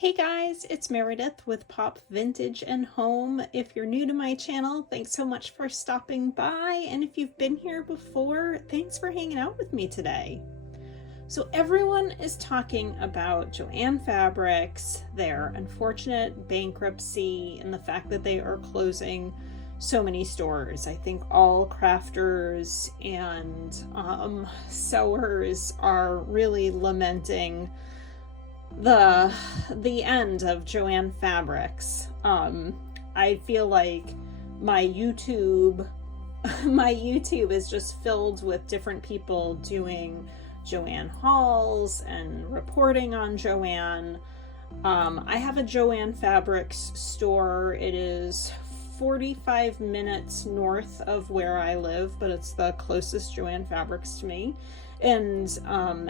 Hey guys, it's Meredith with Pop Vintage and Home. If you're new to my channel, thanks so much for stopping by. And if you've been here before, thanks for hanging out with me today. So everyone is talking about Joann Fabrics, their unfortunate bankruptcy, and the fact that they are closing so many stores. I think all crafters and sewers are really lamenting the end of Joann Fabrics. I feel like my YouTube is just filled with different people doing Joann hauls and reporting on Joann. I have a Joann Fabrics store. It is 45 minutes north of where I live, but it's the closest Joann Fabrics to me. And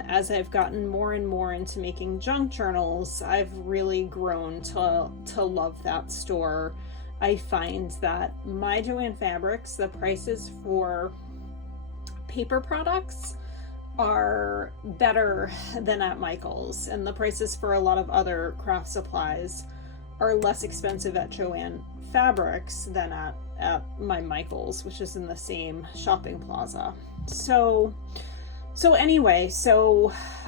as I've gotten more and more into making junk journals, I've really grown to love that store. I find that my Joann Fabrics, the prices for paper products are better than at Michael's, and the prices for a lot of other craft supplies are less expensive at Joann Fabrics than at my Michael's, which is in the same shopping plaza. So anyway,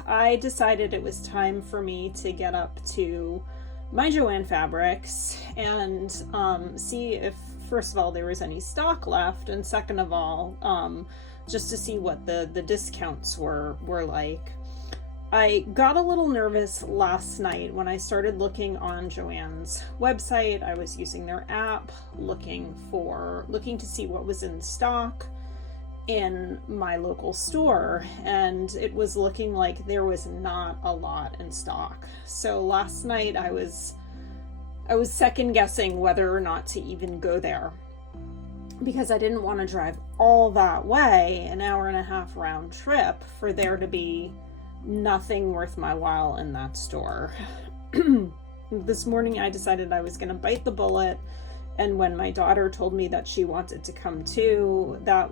I decided it was time for me to get up to my Joann Fabrics and see if, first of all, there was any stock left, and second of all, just to see what the discounts were like. I got a little nervous last night when I started looking on Joann's website. I was using their app, looking to see what was in stock in my local store, and it was looking like there was not a lot in stock. So last night I was second guessing whether or not to even go there, because I didn't want to drive all that way, an hour and a half round trip, for there to be nothing worth my while in that store. This morning I decided I was going to bite the bullet. And when my daughter told me that she wanted to come too, that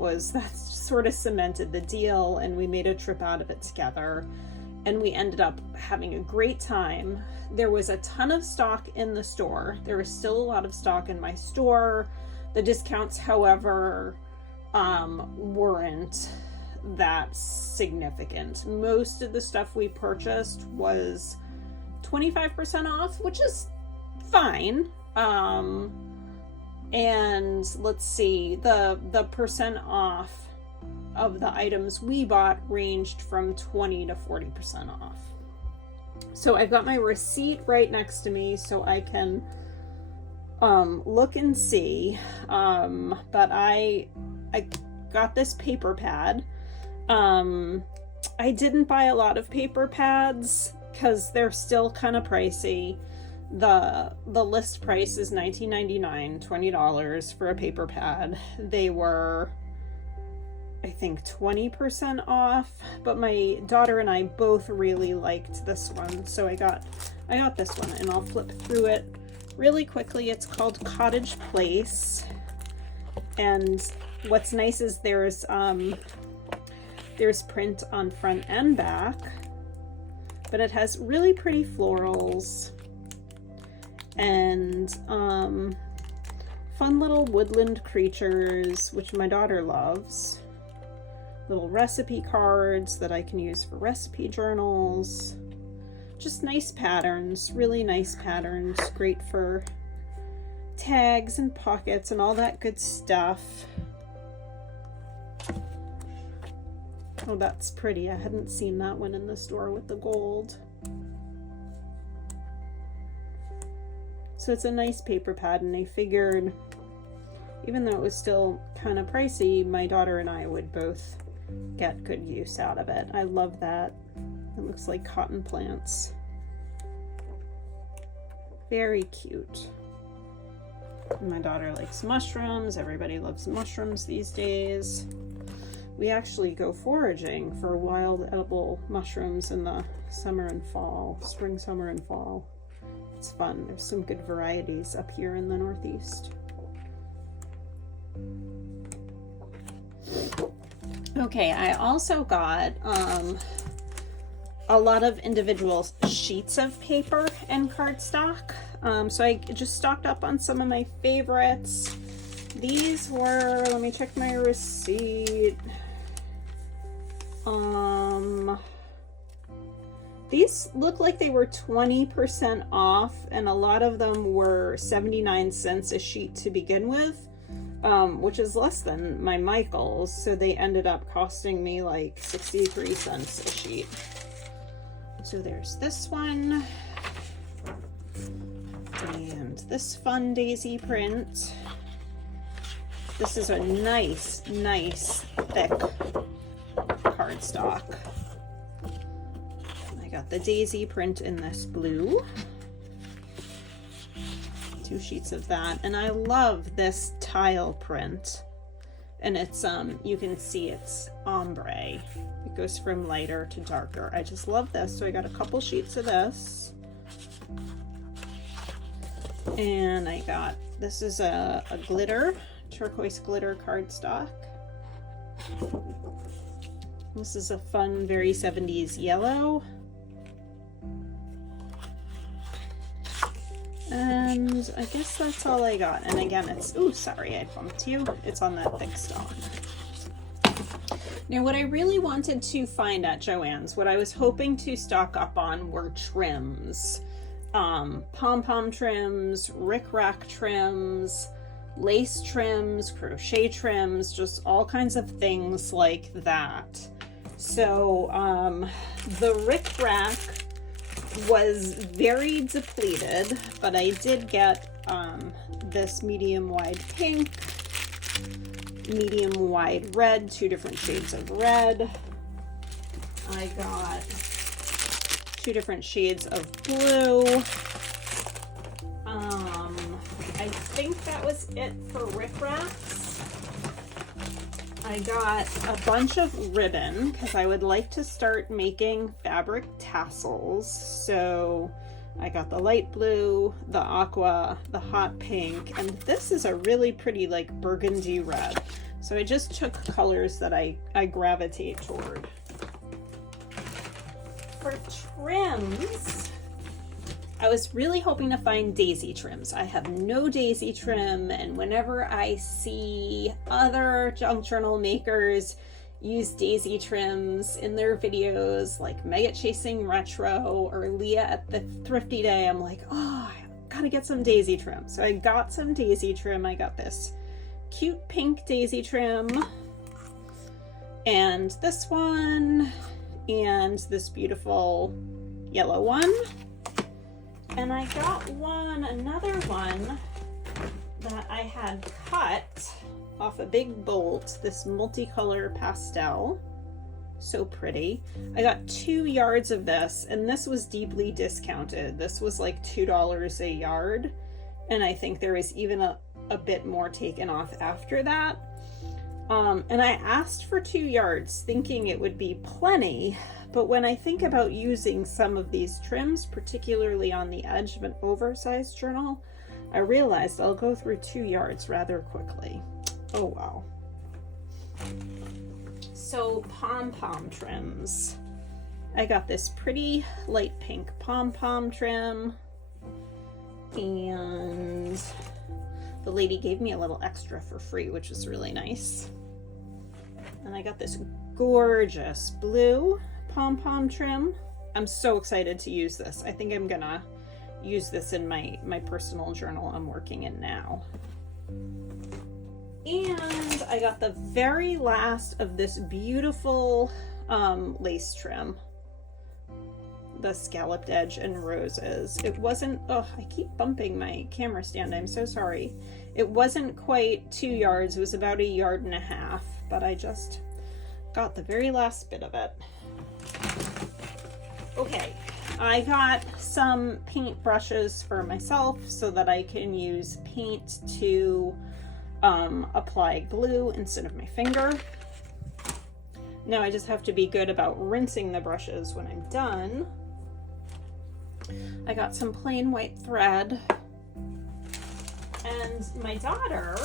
sort of cemented the deal, and we made a trip out of it together. And we ended up having a great time. There was a ton of stock in the store. There was still a lot of stock in my store. The discounts, however, weren't that significant. Most of the stuff we purchased was 25% off, which is fine. And let's see, the percent off of the items we bought ranged from 20 to 40% off. So I've got my receipt right next to me so I can look and see. But I got this paper pad. I didn't buy a lot of paper pads because they're still kind of pricey. The list price is $19.99, $20 for a paper pad. They were, I think, 20% off, but my daughter and I both really liked this one, so I got this one, and I'll flip through it really quickly. It's called Cottage Place, and what's nice is there's print on front and back, but it has really pretty florals and fun little woodland creatures, which my daughter loves. Little recipe cards that I can use for recipe journals. Just nice patterns, really nice patterns, great for tags and pockets and all that good stuff. Oh, that's pretty. I hadn't seen that one in the store with the gold. So it's a nice paper pad, and I figured, even though it was still kind of pricey, my daughter and I would both get good use out of it. I love that. It looks like cotton plants. Very cute. And my daughter likes mushrooms. Everybody loves mushrooms these days. We actually go foraging for wild edible mushrooms in the summer and fall, spring, summer, and fall. It's fun. There's some good varieties up here in the Northeast. Okay, I also got a lot of individual sheets of paper and cardstock. So I just stocked up on some of my favorites. These were, let me check my receipt. These look like they were 20% off, and a lot of them were 79 cents a sheet to begin with, which is less than my Michaels, so they ended up costing me like 63 cents a sheet. So there's this one, and this fun daisy print. This is a nice thick cardstock. I got the daisy print in this blue. 2 sheets of that, and I love this tile print. And it's you can see it's ombre. It goes from lighter to darker. I just love this, so I got a couple sheets of this. And I got, this is a glitter, turquoise glitter cardstock. This is a fun, very 70s yellow. And I guess that's all I got. And again, it's, ooh, sorry, I bumped you. It's on that thick stock. Now, what I really wanted to find at Joann's, what I was hoping to stock up on were trims. Pom-pom trims, rickrack trims, lace trims, crochet trims, just all kinds of things like that. So, the rickrack was very depleted, but I did get this medium wide pink, medium wide red, 2 different shades of red. I got 2 different shades of blue. I think that was it for rickracks. I got a bunch of ribbon because I would like to start making fabric tassels. So I got the light blue, the aqua, the hot pink, and this is a really pretty like burgundy red. So I just took colors that I gravitate toward. For trims, I was really hoping to find daisy trims. I have no daisy trim, and whenever I see other junk journal makers use daisy trims in their videos, like Meg Chasing Retro or Leah at the Thrifty Day, I'm like, oh, I gotta get some daisy trim. So I got some daisy trim. I got this cute pink daisy trim, and this one, and this beautiful yellow one. And I got another one that I had cut off a big bolt, this multicolor pastel. So pretty. I got 2 yards of this, and this was deeply discounted. This was like $2 a yard, and I think there was even a bit more taken off after that. And I asked for 2 yards thinking it would be plenty, but when I think about using some of these trims, particularly on the edge of an oversized journal, I realized I'll go through 2 yards rather quickly. Oh wow. So pom-pom trims. I got this pretty light pink pom-pom trim, and the lady gave me a little extra for free, which was really nice. And I got this gorgeous blue pom-pom trim. I'm so excited to use this. I think I'm gonna use this in my personal journal I'm working in now. And I got the very last of this beautiful lace trim, the scalloped edge and roses. It wasn't, oh, I keep bumping my camera stand, I'm so sorry. It wasn't quite 2 yards, it was about 1.5 yards, but I just got the very last bit of it. Okay, I got some paint brushes for myself so that I can use paint to apply glue instead of my finger. Now I just have to be good about rinsing the brushes when I'm done. I got some plain white thread, and my daughter,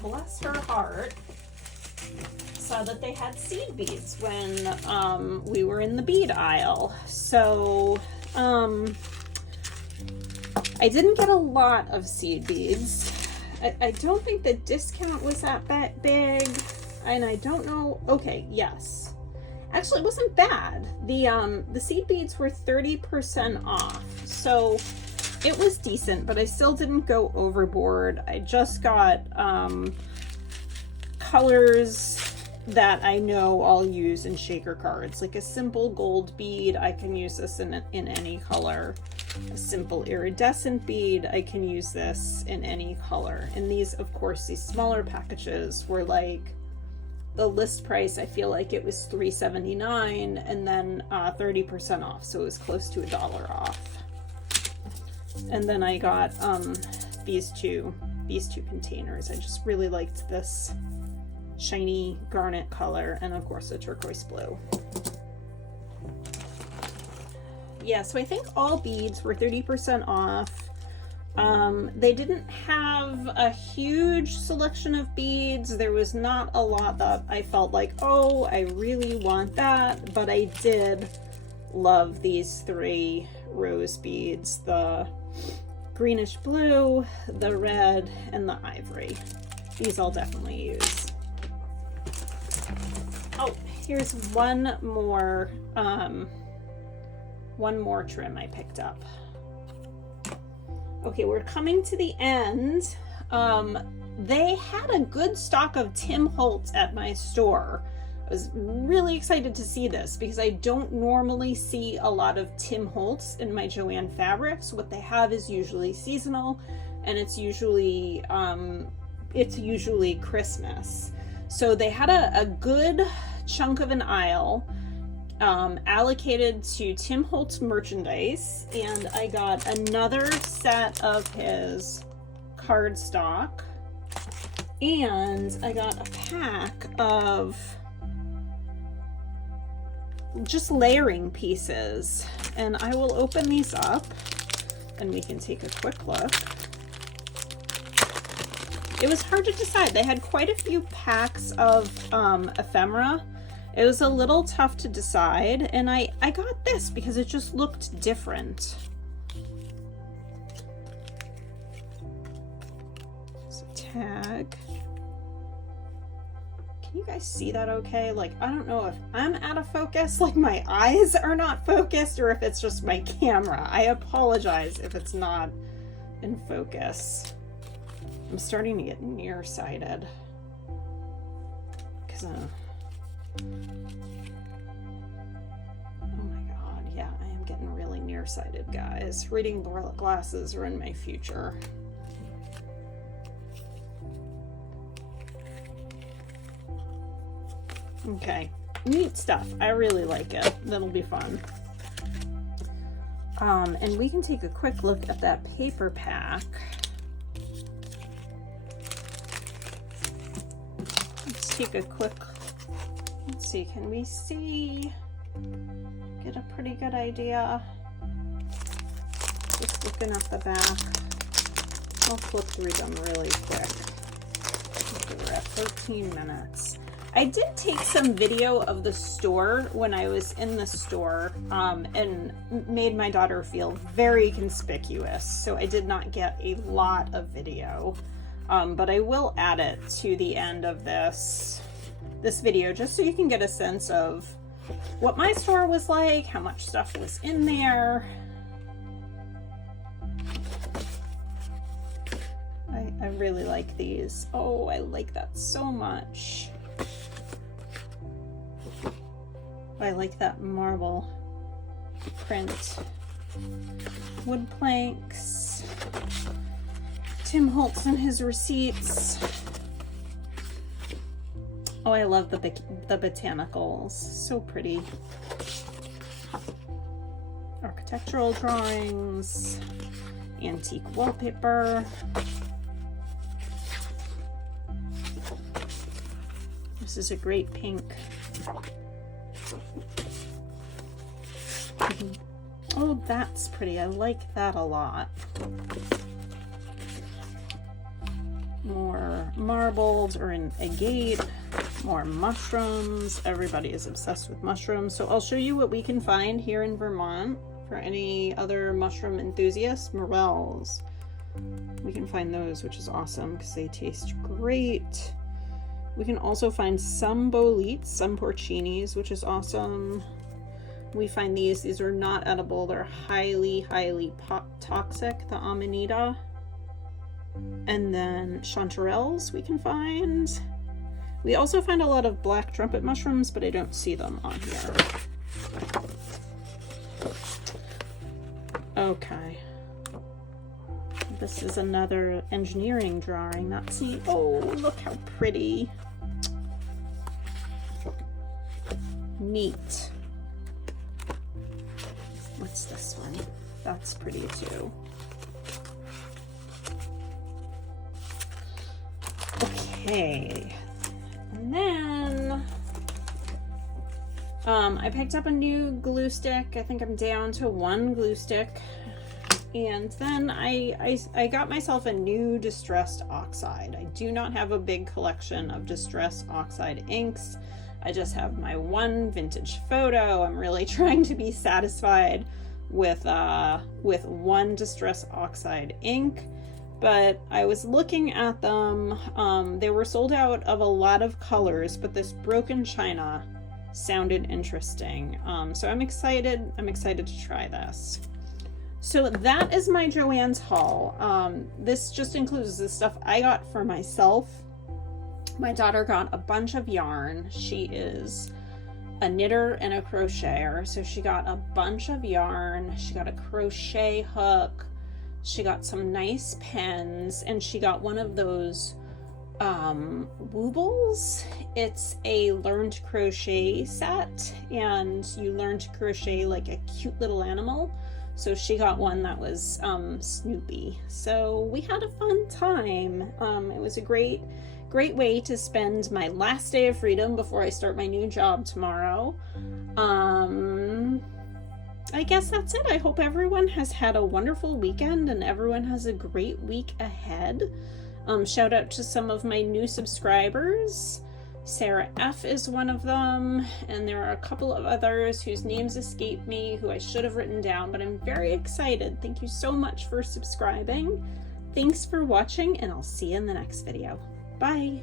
bless her heart, saw that they had seed beads when we were in the bead aisle. So I didn't get a lot of seed beads. I don't think the discount was that big, and I don't know. Okay, yes. Actually, it wasn't bad. The seed beads were 30% off, so it was decent, but I still didn't go overboard. I just got colors that I know I'll use in shaker cards, like a simple gold bead. I can use this in any color. A simple iridescent bead, I can use this in any color. And these, of course, these smaller packages were like, the list price, I feel like it was $3.79 and then 30% off, so it was close to $1 off. And then I got these two containers. I just really liked this shiny garnet color, and of course a turquoise blue. Yeah, so I think all beads were 30% off. They didn't have a huge selection of beads. There was not a lot that I felt like, oh, I really want that, but I did love these 3 rose beads, the greenish blue, the red, and the ivory. These I'll definitely use. Oh, here's one more trim I picked up. Okay, we're coming to the end. They had a good stock of Tim Holtz at my store. I was really excited to see this because I don't normally see a lot of Tim Holtz in my Joann fabrics. What they have is usually seasonal, and it's usually Christmas. So they had a good chunk of an aisle allocated to Tim Holtz merchandise, and I got another set of his cardstock, and I got a pack of just layering pieces, and I will open these up and we can take a quick look. It was hard to decide. They had quite a few packs of ephemera. It was a little tough to decide, and I got this because it just looked different. There's a tag. Can you guys see that okay? Like, I don't know if I'm out of focus, like my eyes are not focused, or if it's just my camera. I apologize if it's not in focus. I'm starting to get nearsighted. Because, oh my god, yeah, I am getting really nearsighted, guys. Reading glasses are in my future. Okay, neat stuff. I really like it. That'll be fun. And we can take a quick look at that paper pack. Let's take a quick, let's see, can we see, get a pretty good idea? Just looking at the back. I'll flip through them really quick. Okay, we're at 13 minutes. I did take some video of the store when I was in the store, and made my daughter feel very conspicuous, so I did not get a lot of video, but I will add it to the end of this video just so you can get a sense of what my store was like, how much stuff was in there. I really like these. Oh, I like that so much. I like that marble print. Wood planks. Tim Holtz and his receipts. Oh, I love the botanicals. So pretty. Architectural drawings. Antique wallpaper. This is a great pink. Oh, that's pretty. I like that a lot. More marbled or in agate. More mushrooms. Everybody is obsessed with mushrooms. So I'll show you what we can find here in Vermont for any other mushroom enthusiasts. Morels. We can find those, which is awesome because they taste great. We can also find some boletes, some porcinis, which is awesome. We find these are not edible. They're highly toxic, the amanita. And then chanterelles we can find. We also find a lot of black trumpet mushrooms, but I don't see them on here. Okay. This is another engineering drawing. That's neat. Oh, look how pretty. Neat. What's this one? That's pretty too. Okay. And then I picked up a new glue stick. I think I'm down to one glue stick. And then I got myself a new distressed oxide. I do not have a big collection of distressed oxide inks. I just have my one vintage photo. I'm really trying to be satisfied with one distressed oxide ink. But I was looking at them. They were sold out of a lot of colors, but this broken china sounded interesting. So I'm excited to try this. So that is my Joann's haul. This just includes the stuff I got for myself. My daughter got a bunch of yarn. She is a knitter and a crocheter, so she got a bunch of yarn. She got a crochet hook. She got some nice pens, and she got one of those woobles. It's a learn to crochet set, and you learn to crochet like a cute little animal. So she got one that was Snoopy. So we had a fun time. It was a great way to spend my last day of freedom before I start my new job tomorrow. I guess that's it. I hope everyone has had a wonderful weekend and everyone has a great week ahead. Shout out to some of my new subscribers. Sarah F is one of them, and there are a couple of others whose names escape me, who I should have written down, but I'm very excited. Thank you so much for subscribing. Thanks for watching, and I'll see you in the next video. Bye!